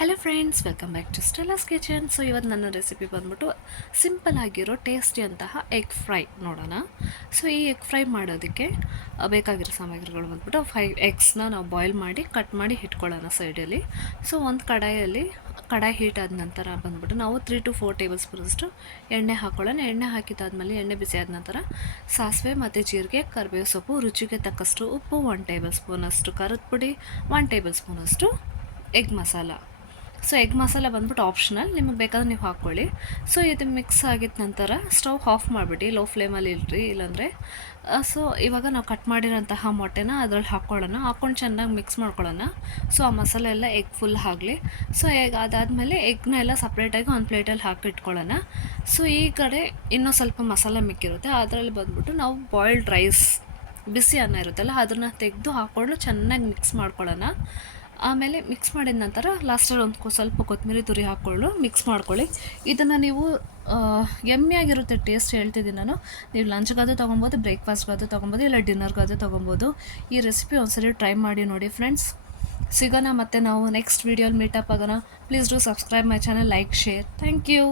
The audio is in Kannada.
Hello friends, welcome back to Stella's kitchen. So ಇವತ್ತು ನನ್ನ ರೆಸಿಪಿ ಬಂದ್ಬಿಟ್ಟು ಸಿಂಪಲ್ ಆಗಿರೋ ಟೇಸ್ಟಿ ಅಂತಹ ಎಗ್ ಫ್ರೈ ನೋಡೋಣ. ಸೊ ಈ ಎಗ್ ಫ್ರೈ ಮಾಡೋದಕ್ಕೆ ಬೇಕಾಗಿರೋ ಸಾಮಗ್ರಿಗಳು ಬಂದ್ಬಿಟ್ಟು 5 ಎಗ್ಸ್ನ ನಾವು ಬಾಯ್ಲ್ ಮಾಡಿ ಕಟ್ ಮಾಡಿ ಇಟ್ಕೊಳ್ಳೋಣ ಸೈಡಲ್ಲಿ. ಸೊ ಒಂದು ಕಡಾಯಿ ಹೀಟ್ ಆದ ನಂತರ ಬಂದ್ಬಿಟ್ಟು ನಾವು 3 to 4 ಟೇಬಲ್ ಸ್ಪೂನಷ್ಟು ಎಣ್ಣೆ ಹಾಕ್ಕೊಳ್ಳೋಣ. ಎಣ್ಣೆ ಹಾಕಿದಾದ್ಮೇಲೆ ಎಣ್ಣೆ ಬಿಸಿ ಆದ ನಂತರ ಸಾಸಿವೆ ಮತ್ತು ಜೀರಿಗೆ, ಕರಿಬೇವು ಸೊಪ್ಪು, ರುಚಿಗೆ ತಕ್ಕಷ್ಟು ಉಪ್ಪು, 1 ಟೇಬಲ್ ಸ್ಪೂನಷ್ಟು ಖಾರದ ಪುಡಿ, 1 ಟೇಬಲ್ ಸ್ಪೂನಷ್ಟು egg masala. So egg masala ಬಂದ್ಬಿಟ್ಟು ಆಪ್ಷನಲ್, ನಿಮಗೆ ಬೇಕಾದ್ರೆ ನೀವು ಹಾಕ್ಕೊಳ್ಳಿ. ಸೊ ಇದು ಮಿಕ್ಸ್ ಆಗಿದ ನಂತರ ಸ್ಟವ್ ಆಫ್ ಮಾಡಿಬಿಟ್ಟು ಲೋ ಫ್ಲೇಮಲ್ಲಿ ಇಡ್ರಿ, ಇಲ್ಲಾಂದರೆ ಸೊ ಇವಾಗ ನಾವು ಕಟ್ ಮಾಡಿರೋಂತಹ ಮೊಟ್ಟೆನ ಅದರಲ್ಲಿ ಹಾಕ್ಕೊಂಡು ಚೆನ್ನಾಗಿ ಮಿಕ್ಸ್ ಮಾಡ್ಕೊಳ್ಳೋಣ. ಸೊ ಆ ಮಸಾಲೆ ಎಲ್ಲ ಎಗ್ ಫುಲ್ ಆಗಲಿ. ಸೊ ಅದಾದಮೇಲೆ ಎಗ್ನ ಎಲ್ಲ ಸಪ್ರೇಟಾಗಿ ಒಂದು ಪ್ಲೇಟಲ್ಲಿ ಹಾಕಿಟ್ಕೊಳ್ಳೋಣ. ಸೊ ಈ ಕಡೆ ಇನ್ನೂ ಸ್ವಲ್ಪ ಮಸಾಲೆ ಮಿಕ್ಕಿರುತ್ತೆ, ಅದರಲ್ಲಿ ಬಂದ್ಬಿಟ್ಟು ನಾವು ಬಾಯ್ಲ್ಡ್ ರೈಸ್, ಬಿಸಿ ಅನ್ನ ಇರುತ್ತಲ್ಲ ಅದನ್ನು ತೆಗೆದು ಹಾಕ್ಕೊಂಡು ಚೆನ್ನಾಗಿ ಮಿಕ್ಸ್ ಮಾಡ್ಕೊಳ್ಳೋಣ. ಆಮೇಲೆ ಮಿಕ್ಸ್ ಮಾಡಿದ ನಂತರ ಲಾಸ್ಟಲ್ಲಿ ಒಂದು ಸ್ವಲ್ಪ ಕೊತ್ತಂಬರಿ ತುರಿ ಹಾಕ್ಕೊಂಡು ಮಿಕ್ಸ್ ಮಾಡ್ಕೊಳ್ಳಿ. ಇದನ್ನು ನೀವು ಯಮ್ಮಿಯಾಗಿರುತ್ತೆ ಟೇಸ್ಟ್, ಹೇಳ್ತಿದ್ದೀನಿ ನಾನು. ನೀವು ಲಂಚ್ಗಾದರೂ ತೊಗೊಬೋದು, ಬ್ರೇಕ್ಫಾಸ್ಟ್ಗಾದರೂ ತೊಗೊಬೋದು, ಇಲ್ಲ ಡಿನ್ನರ್ಗಾದರೂ ತೊಗೊಬೋದು. ಈ ರೆಸಿಪಿ ಒಂದ್ಸರಿ ಟ್ರೈ ಮಾಡಿ ನೋಡಿ ಫ್ರೆಂಡ್ಸ್. ಸಿಗೋಣ ಮತ್ತು ನಾವು ನೆಕ್ಸ್ಟ್ ವೀಡಿಯೋಲಿ ಮೀಟಪ್ ಆಗೋಣ. Please do subscribe my channel, like, share. Thank you.